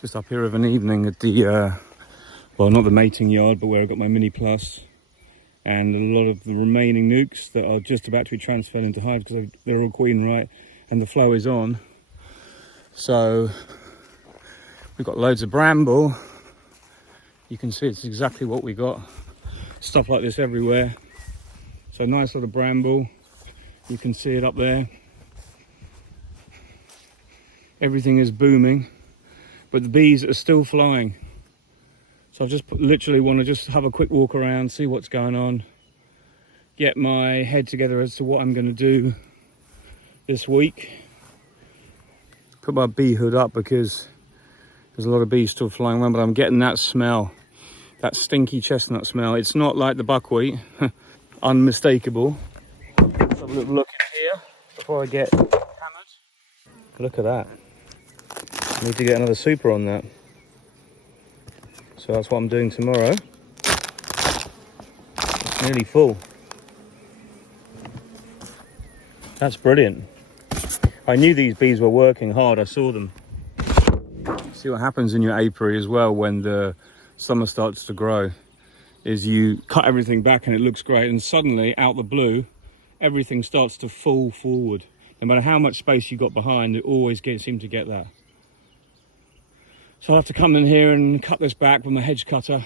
Just up here of an evening at the, well, not the mating yard, but where I got my mini plus and a lot of the remaining nukes that are just about to be transferred into hives because they're all queen right and the flow is on. So we've got loads of bramble. You can see it's exactly what we got. Stuff like this everywhere. So nice lot of bramble. You can see it up there. Everything is booming, but the bees are still flying. So I just literally want to just have a quick walk around, see what's going on, get my head together as to what I'm going to do this week. Put my bee hood up because there's a lot of bees still flying around, but I'm getting that smell, that stinky chestnut smell. It's not like the buckwheat, unmistakable. Let's have a little look in here before I get hammered. Look at that. I need to get another super on that. So that's what I'm doing tomorrow. It's nearly full. That's brilliant. I knew these bees were working hard. I saw them. See what happens in your apiary as well when the summer starts to grow is you cut everything back and it looks great, and suddenly out the blue everything starts to fall forward. No matter how much space you got behind, it always seems to get that. So I'll have to come in here and cut this back with my hedge cutter.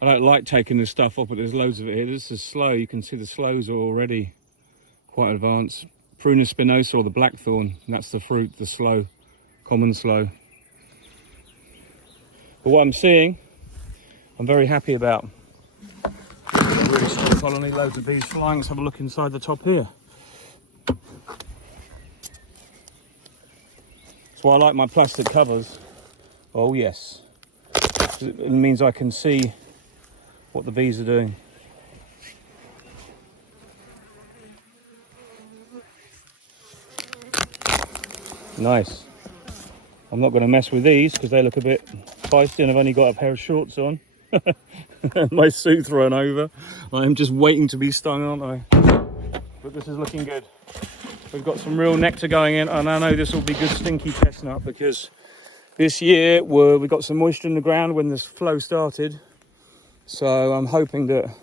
I don't like taking this stuff off, but there's loads of it here. This is slow. You can see the slows are already quite advanced. Prunus spinosa, or the blackthorn, and that's the fruit, the slow, common slow. But what I'm seeing, I'm very happy about. Really strong colony, loads of bees flying. Let's have a look inside the top here. That's why I like my plastic covers. Oh yes, it means I can see what the bees are doing. Nice. I'm not going to mess with these because they look a bit feisty and I've only got a pair of shorts on. My suit thrown over. I'm just waiting to be stung, aren't I? But this is looking good. We've got some real nectar going in, and I know this will be good stinky chestnut because this year we got some moisture in the ground when this flow started. So I'm hoping that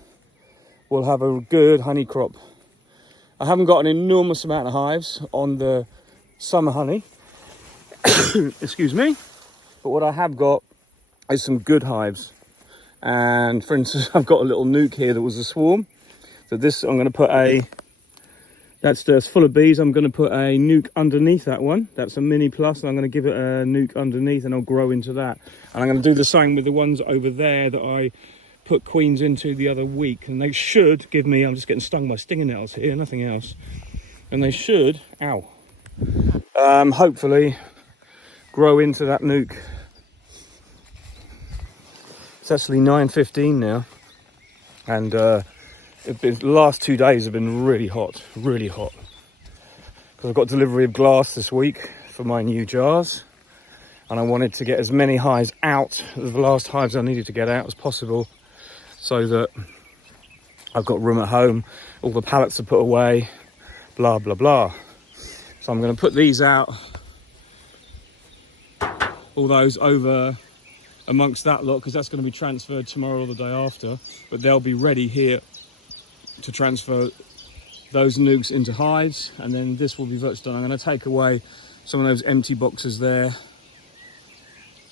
we'll have a good honey crop. I haven't got an enormous amount of hives on the summer honey. Excuse me. But what I have got is some good hives. And for instance, I've got a little nuke here that was a swarm. So this, I'm going to put that's full of bees. I'm going to put a nuke underneath that one. That's a mini plus, and I'm going to give it a nuke underneath and I'll grow into that. And I'm going to do the same with the ones over there that I put queens into the other week. And they should give me, I'm just getting stung by stinging nettles here, nothing else. And they should, hopefully grow into that nuke. It's actually 9:15 now. And the last 2 days have been really hot, because I've got delivery of glass this week for my new jars, and I wanted to get as many hives out, the last hives I needed to get out as possible, so that I've got room at home, all the pallets are put away, blah blah blah. So I'm going to put these out, all those over amongst that lot, because that's going to be transferred tomorrow or the day after, but they'll be ready here to transfer those nukes into hives, and then this will be virtually done. I'm going to take away some of those empty boxes there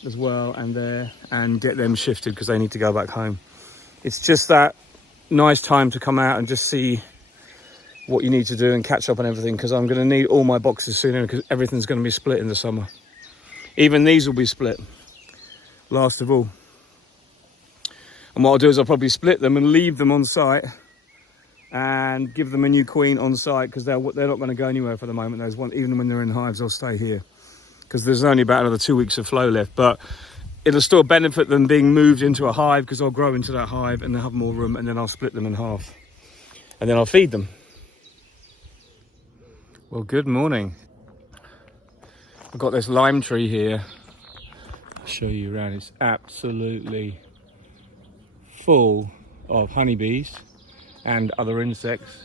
as well and there and get them shifted because they need to go back home. It's just that nice time to come out and just see what you need to do and catch up on everything, because I'm going to need all my boxes sooner because everything's going to be split in the summer. Even these will be split last of all. And what I'll do is I'll probably split them and leave them on site and give them a new queen on site, because they're not going to go anywhere for the moment. Those ones, even when they're in hives, they'll stay here because there's only about another 2 weeks of flow left. But it'll still benefit them being moved into a hive, because I'll grow into that hive and they'll have more room, and then I'll split them in half and then I'll feed them. Well, good morning. I've got this lime tree here. I'll show you around. It's absolutely full of honeybees and other insects.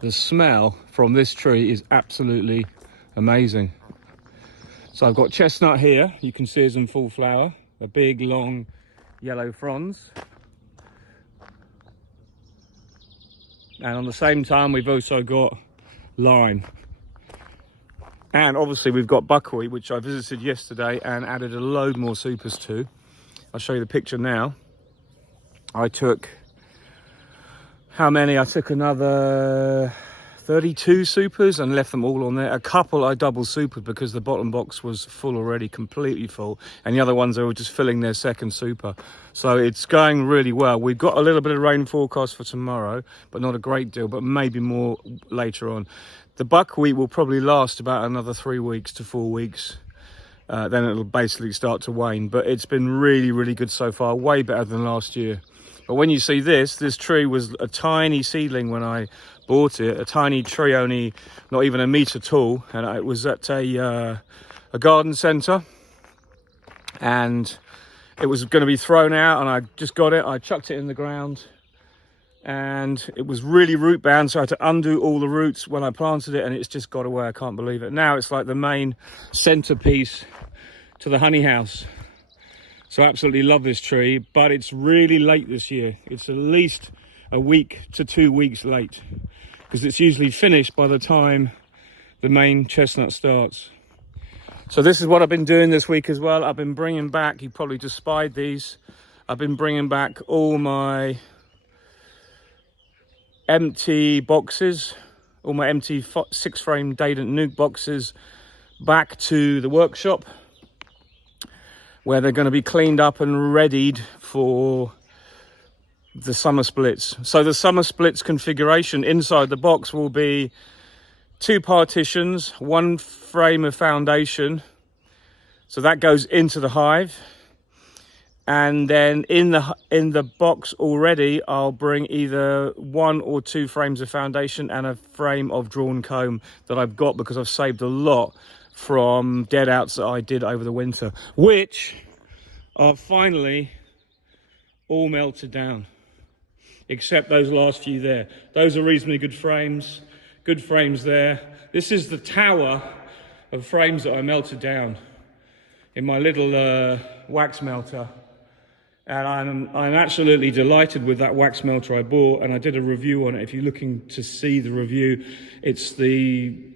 The smell from this tree is absolutely amazing. So I've got chestnut here, you can see is in full flower, the big long yellow fronds. And on the same time we've also got lime. And obviously we've got buckwheat, which I visited yesterday and added a load more supers to. I'll show you the picture now. I took, how many? I took another 32 supers and left them all on there. A couple I double supered because the bottom box was full already, completely full. And the other ones, they were just filling their second super. So it's going really well. We've got a little bit of rain forecast for tomorrow, but not a great deal, but maybe more later on. The buckwheat will probably last about another 3 weeks to 4 weeks. Then it'll basically start to wane. But it's been really, really good so far, way better than last year. But when you see this tree was a tiny seedling when I bought it, a tiny tree, only not even a metre tall, and it was at a garden centre, and it was going to be thrown out, and I just got it, I chucked it in the ground, and it was really root bound, so I had to undo all the roots when I planted it, and it's just got away. I can't believe it. Now it's like the main centrepiece to the honey house. So I absolutely love this tree, but it's really late this year. It's at least a week to 2 weeks late, because it's usually finished by the time the main chestnut starts. So this is what I've been doing this week as well. I've been bringing back, you probably just spied these, I've been bringing back all my empty boxes, all my empty 6-frame Dadant Nuke boxes back to the workshop, where they're going to be cleaned up and readied for the summer splits. So the summer splits configuration inside the box will be 2 partitions, 1 frame of foundation. So that goes into the hive. And then in the box already, I'll bring either 1 or 2 frames of foundation and a frame of drawn comb that I've got because I've saved a lot from dead outs that I did over the winter, which are finally all melted down, except those last few there. Those are reasonably good frames there. This is the tower of frames that I melted down in my little wax melter, and I'm absolutely delighted with that wax melter I bought, and I did a review on it. If you're looking to see the review, it's the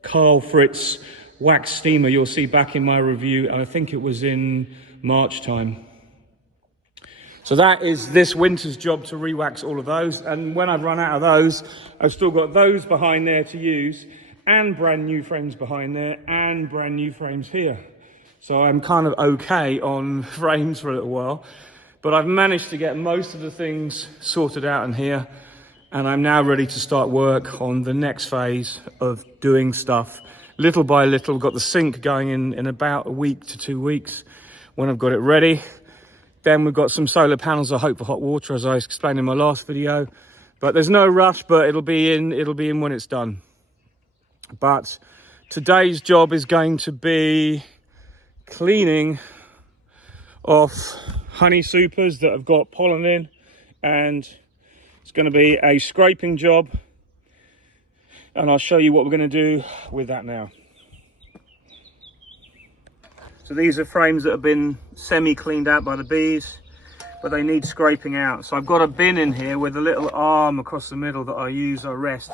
Carl Fritz wax steamer you'll see back in my review, and I think it was in March time. So that is this winter's job, to re-wax all of those, and when I've run out of those, I've still got those behind there to use, and brand new frames behind there, and brand new frames here. So I'm kind of okay on frames for a little while, but I've managed to get most of the things sorted out in here, and I'm now ready to start work on the next phase of doing stuff little by little. We've got the sink going in about a week to 2 weeks when I've got it ready. Then we've got some solar panels, I hope, for hot water, as I explained in my last video. But there's no rush, but it'll be in when it's done. But today's job is going to be cleaning off honey supers that have got pollen in, and it's going to be a scraping job, and I'll show you what we're going to do with that now. So these are frames that have been semi-cleaned out by the bees, but they need scraping out. So I've got a bin in here with a little arm across the middle that I use, I rest.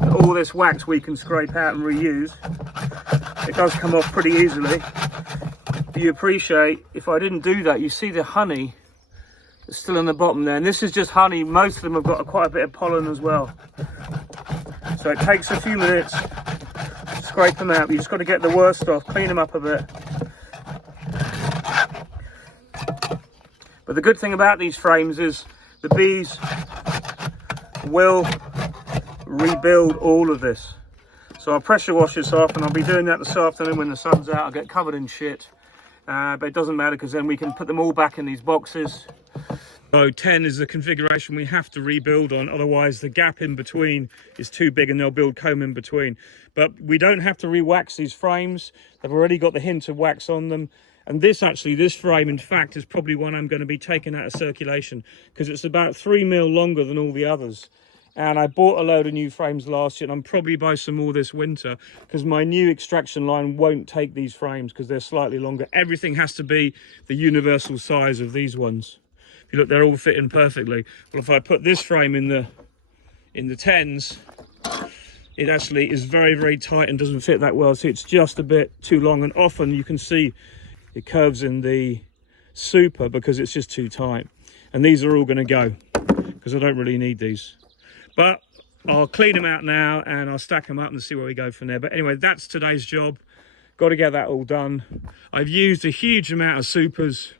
And all this wax we can scrape out and reuse. It does come off pretty easily. But you appreciate, if I didn't do that, you see the honey that's still in the bottom there. And this is just honey. Most of them have got quite a bit of pollen as well. So it takes a few minutes to scrape them out. You just got to get the worst off, clean them up a bit. But the good thing about these frames is the bees will rebuild all of this. So I'll pressure wash this off, and I'll be doing that this afternoon when the sun's out. I'll get covered in shit, but it doesn't matter, because then we can put them all back in these boxes. So 10 is the configuration we have to rebuild on, otherwise the gap in between is too big and they'll build comb in between. But we don't have to re-wax these frames. They've already got the hint of wax on them. And this frame, in fact, is probably one I'm going to be taking out of circulation, because it's about 3 mil longer than all the others. And I bought a load of new frames last year, and I'm probably buy some more this winter, because my new extraction line won't take these frames because they're slightly longer. Everything has to be the universal size of these ones. If you look, they're all fitting perfectly. Well, if I put this frame in the 10s, it actually is very, very tight and doesn't fit that well. So it's just a bit too long, and often you can see it curves in the super because it's just too tight. And these are all going to go because I don't really need these. But I'll clean them out now and I'll stack them up and see where we go from there. But anyway, that's today's job. Got to get that all done. I've used a huge amount of supers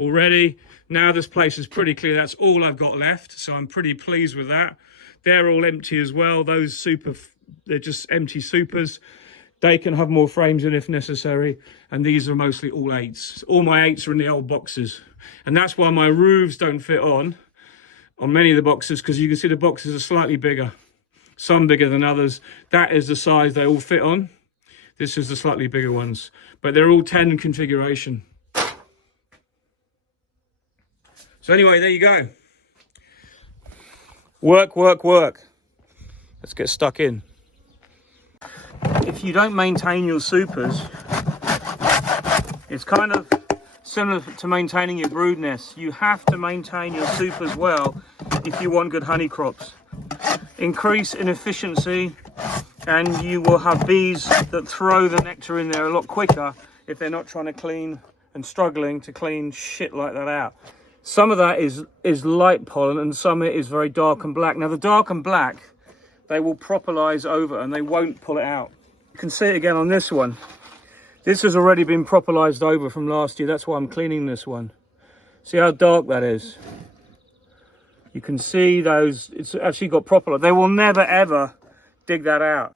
already. Now this place is pretty clear. That's all I've got left. So I'm pretty pleased with that. They're all empty as well. Those they're just empty supers. They can have more frames in if necessary. And these are mostly all 8s. All my 8s are in the old boxes. And that's why my roofs don't fit on many of the boxes, because you can see the boxes are slightly bigger, some bigger than others. That is the size they all fit on. This is the slightly bigger ones, but they're all 10 configuration. So anyway, there you go. Work, work, work. Let's get stuck in. If you don't maintain your supers, it's kind of similar to maintaining your brood nest. You have to maintain your supers well if you want good honey crops. Increase in efficiency and you will have bees that throw the nectar in there a lot quicker if they're not trying to clean and struggling to clean shit like that out. Some of that is light pollen and some of it is very dark and black. Now the dark and black, they will propolyze over and they won't pull it out. You can see it again on this one. This has already been propolyzed over from last year. That's why I'm cleaning this one. See how dark that is? You can see those, it's actually got propolyzed. They will never ever dig that out.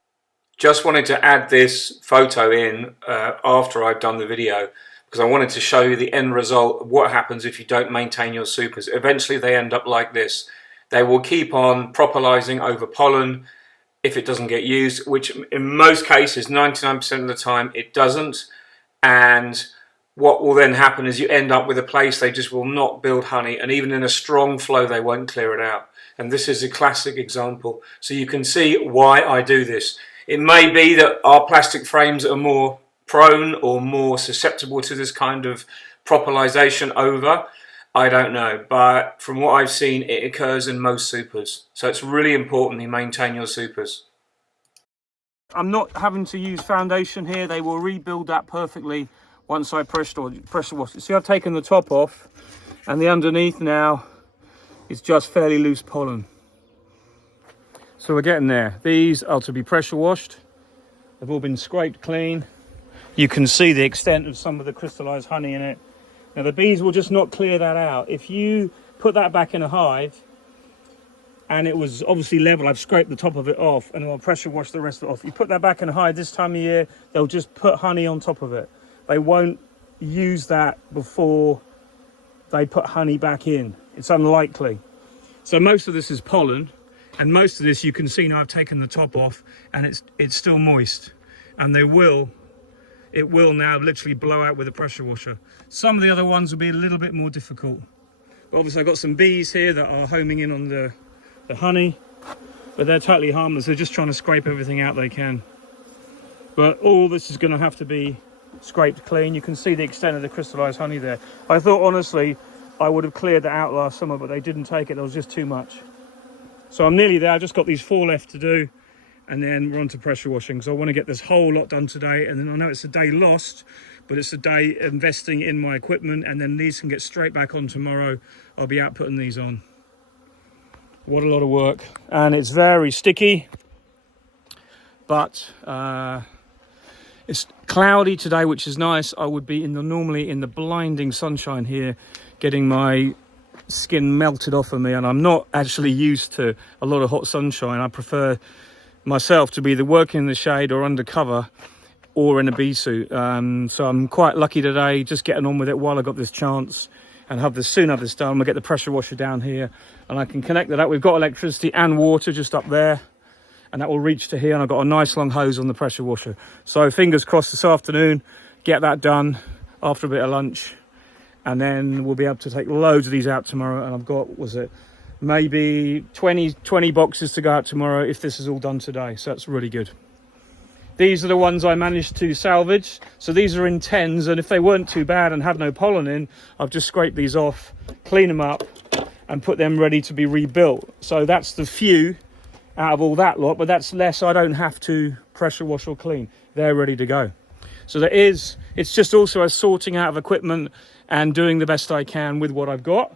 Just wanted to add this photo in after I've done the video, because I wanted to show you the end result of what happens if you don't maintain your supers. Eventually they end up like this. They will keep on propolyzing over pollen if it doesn't get used, which in most cases, 99% of the time, it doesn't. And what will then happen is you end up with a place they just will not build honey, and even in a strong flow, they won't clear it out. And this is a classic example. So you can see why I do this. It may be that our plastic frames are more prone or more susceptible to this kind of propylization over. I don't know, but from what I've seen, it occurs in most supers. So it's really important you maintain your supers. I'm not having to use foundation here. They will rebuild that perfectly once I pressure wash it. See, I've taken the top off and the underneath now is just fairly loose pollen. So we're getting there. These are to be pressure washed. They've all been scraped clean. You can see the extent of some of the crystallized honey in it. Now the bees will just not clear that out. If you put that back in a hive and it was obviously level, I've scraped the top of it off and I'll pressure wash the rest of it off. You put that back in a hive this time of year, they'll just put honey on top of it. They won't use that before they put honey back in. It's unlikely. So most of this is pollen, and most of this you can see now I've taken the top off and it's still moist, and it will now literally blow out with a pressure washer. Some of the other ones will be a little bit more difficult. But obviously I've got some bees here that are homing in on the honey, but they're totally harmless. They're just trying to scrape everything out they can. But all this is going to have to be scraped clean. You can see the extent of the crystallized honey there. I thought honestly I would have cleared that out last summer, but they didn't take it. There was just too much. So I'm nearly there. I've just got these 4 left to do, and then we're on to pressure washing. So I want to get this whole lot done today, and then I know it's a day lost, but it's a day investing in my equipment, and then these can get straight back on tomorrow. I'll be out putting these on. What a lot of work. And it's very sticky, but it's cloudy today, which is nice. I would be normally in the blinding sunshine here, getting my skin melted off of me, and I'm not actually used to a lot of hot sunshine. I prefer myself to be either working in the shade or under cover or in a bee suit. So I'm quite lucky today, just getting on with it while I got this chance, and soon have this done. We'll get the pressure washer down here and I can connect that up. We've got electricity and water just up there, and that will reach to here, and I've got a nice long hose on the pressure washer. So fingers crossed this afternoon, get that done after a bit of lunch, and then we'll be able to take loads of these out tomorrow. And I've got, maybe 20 boxes to go out tomorrow if this is all done today. So that's really good. These are the ones I managed to salvage. So these are in 10s, and if they weren't too bad and had no pollen in, I've just scraped these off, clean them up, and put them ready to be rebuilt. So that's the few out of all that lot, but that's less I don't have to pressure wash or clean. They're ready to go. So it's just also a sorting out of equipment and doing the best I can with what I've got.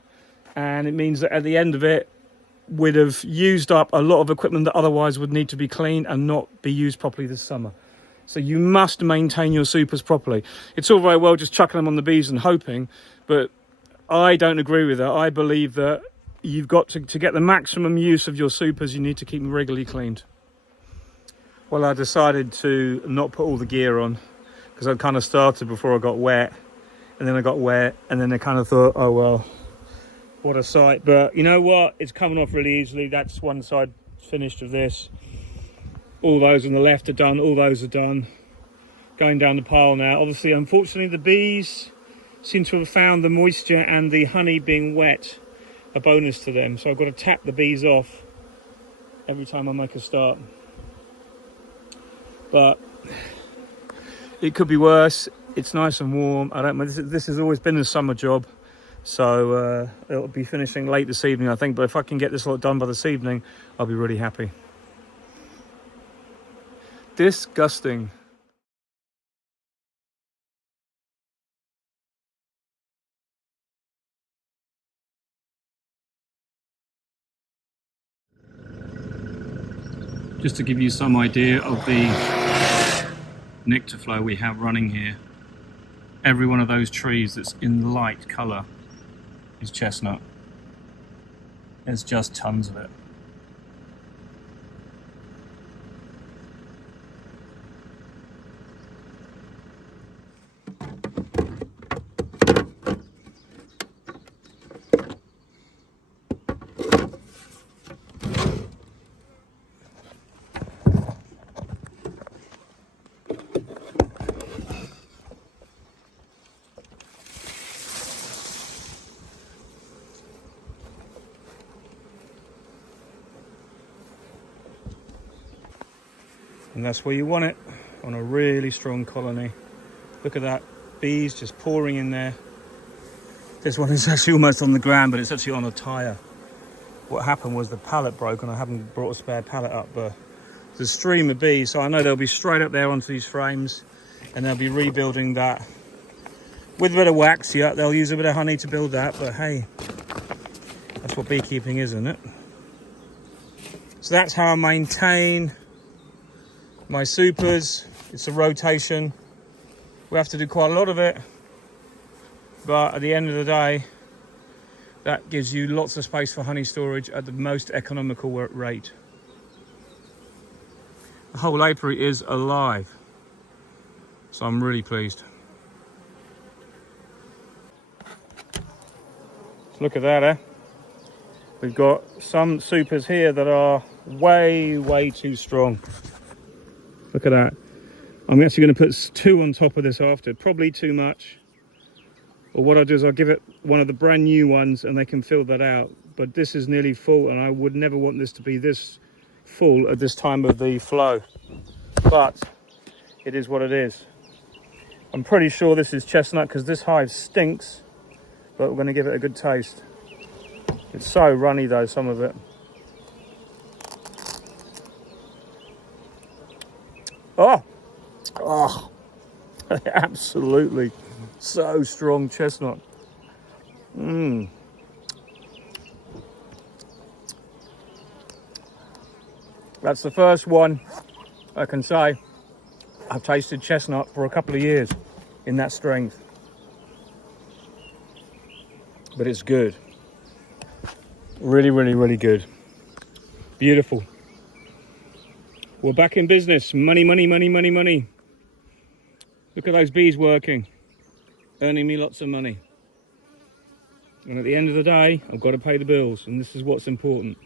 And it means that at the end of it, we'd have used up a lot of equipment that otherwise would need to be cleaned and not be used properly this summer. So you must maintain your supers properly. It's all very well just chucking them on the bees and hoping, but I don't agree with that. I believe that you've got to get the maximum use of your supers, you need to keep them regularly cleaned. Well, I decided to not put all the gear on because I kind of started before I got wet, and then I got wet, and then I kind of thought, oh well, what a sight. But you know what, it's coming off really easily. That's one side finished of this. All those on the left are done, all those are done. Going down the pile now. Obviously, unfortunately, the bees seem to have found the moisture and the honey being wet a bonus to them, so I've got to tap the bees off every time I make a start. But it could be worse. It's nice and warm. I don't know, this has always been a summer job. So it'll be finishing late this evening, I think. But if I can get this lot done by this evening, I'll be really happy. Disgusting. Just to give you some idea of the nectar flow we have running here, every one of those trees that's in light colour is chestnut. There's just tons of it. And that's where you want it, on a really strong colony. Look at that, bees just pouring in there. This one is actually almost on the ground, but it's actually on a tyre. What happened was the pallet broke, and I haven't brought a spare pallet up, but there's a stream of bees, so I know they'll be straight up there onto these frames, and they'll be rebuilding that. With a bit of wax, yeah, they'll use a bit of honey to build that, but hey, that's what beekeeping is, isn't it? So that's how I maintain my supers. It's a rotation. We have to do quite a lot of it, but at the end of the day, that gives you lots of space for honey storage at the most economical rate. The whole apiary is alive, so I'm really pleased. Look at that, eh? We've got some supers here that are way too strong. Look at that. I'm actually going to put 2 on top of this after. Probably too much. Or what I'll do is I'll give it one of the brand new ones and they can fill that out. But this is nearly full, and I would never want this to be this full at this time of the flow. But it is what it is. I'm pretty sure this is chestnut because this hive stinks, but we're going to give it a good taste. It's so runny though, some of it. Oh, absolutely, so strong chestnut. That's the first one I can say I've tasted chestnut for a couple of years in that strength. But it's good. Really good. Beautiful. We're back in business. Money. Look at those bees working, earning me lots of money. And at the end of the day, I've got to pay the bills, and this is what's important.